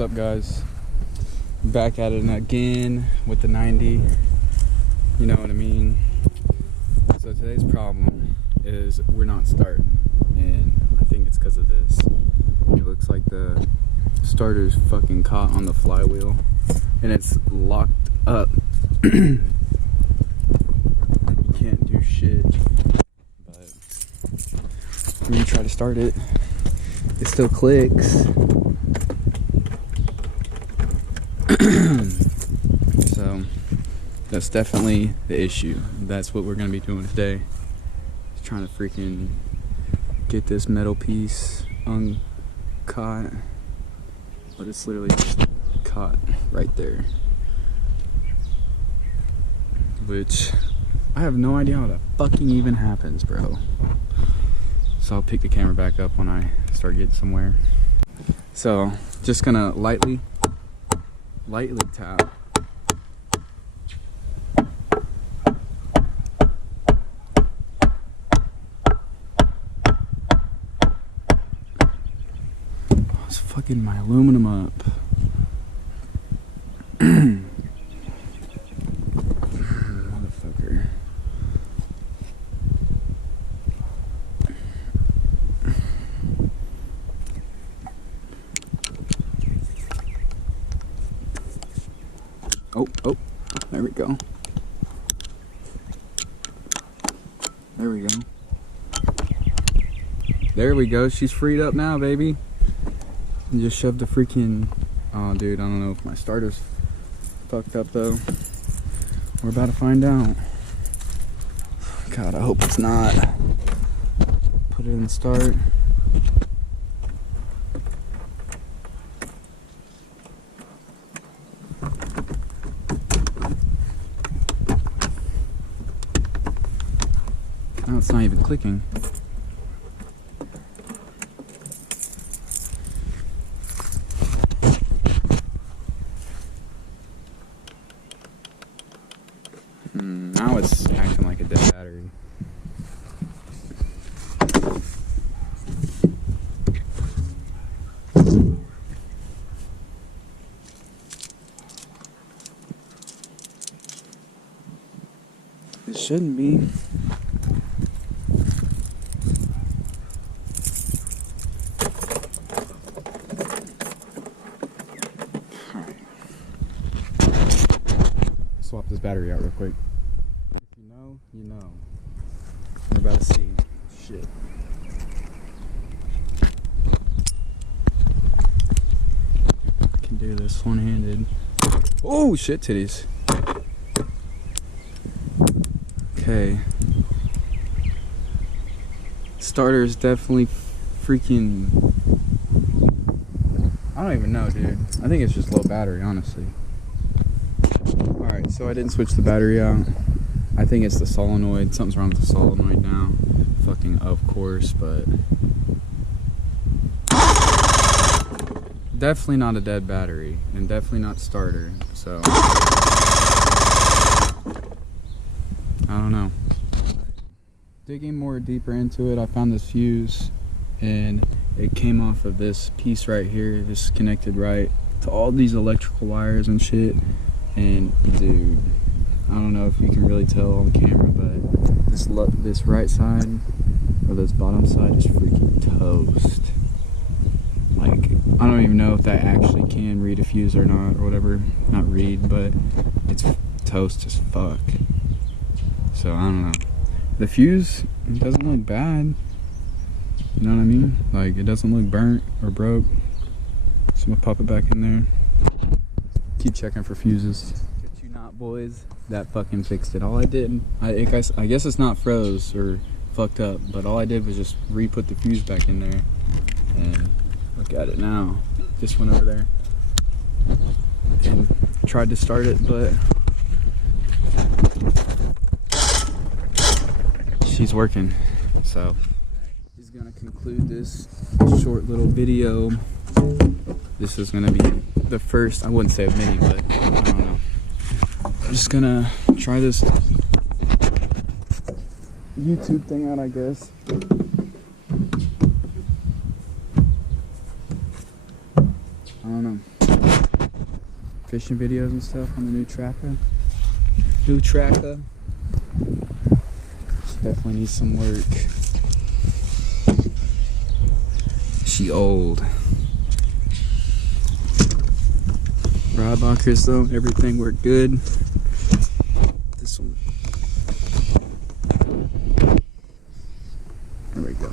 What's up, guys? Back at it again with the 90. You know what I mean? So today's problem is we're not starting, and I think it's because of this. It looks like the starter's fucking caught on the flywheel and it's locked up. You can't do shit. But when you try to start it, it still clicks. So that's definitely the issue. That's what we're gonna be doing today. Just trying to freaking get this metal piece uncaught, but it's literally just caught right there, which I have no idea how that fucking even happens, bro. So I'll pick the camera back up when I start getting somewhere. So just gonna lightly tap. It's fucking my aluminum up. Motherfucker. Oh, there we go. There we go. There we go. She's freed up now, baby. And just shoved the freaking... Oh, dude, I don't know if my starter's fucked up, though. We're about to find out. God, I hope it's not. Put it in start. Now it's not even clicking. Now it's acting like a dead battery. It shouldn't be. Alright. Swap this battery out real quick. You know. We're about to see shit. I can do this one-handed. Oh, shit titties. Okay. Starter is definitely freaking... I don't even know, dude. I think it's just low battery, honestly. Alright, so I didn't switch the battery out. I think it's the solenoid. Something's wrong with the solenoid now. Fucking of course, but definitely not a dead battery, and definitely not starter. So I don't know. Digging more deeper into it, I found this fuse, and it came off of this piece right here. This is connected right to all these electrical wires and shit. And dude, I don't know if you can really tell on camera, but this right side or this bottom side is freaking toast. Like, I don't even know if that actually can read a fuse or not, or whatever. Not read, but it's toast as fuck. So I don't know. The fuse, it doesn't look bad. You know what I mean? Like, it doesn't look burnt or broke. So I'm gonna pop it back in there. Keep checking for fuses. Boys, that fucking fixed it. All I did, I guess it's not froze or fucked up, but all I did was just re-put the fuse back in there, and look at it now. Just went over there and tried to start it, but she's working. So that is gonna conclude this short little video. This is gonna be the first, I wouldn't say of many, but I don't know. I'm just gonna try this YouTube thing out, I guess. I don't know. fishing videos and stuff on the new tracker. New tracker. Definitely needs some work. She old. Rod lockers though, everything worked good. This one. There we go.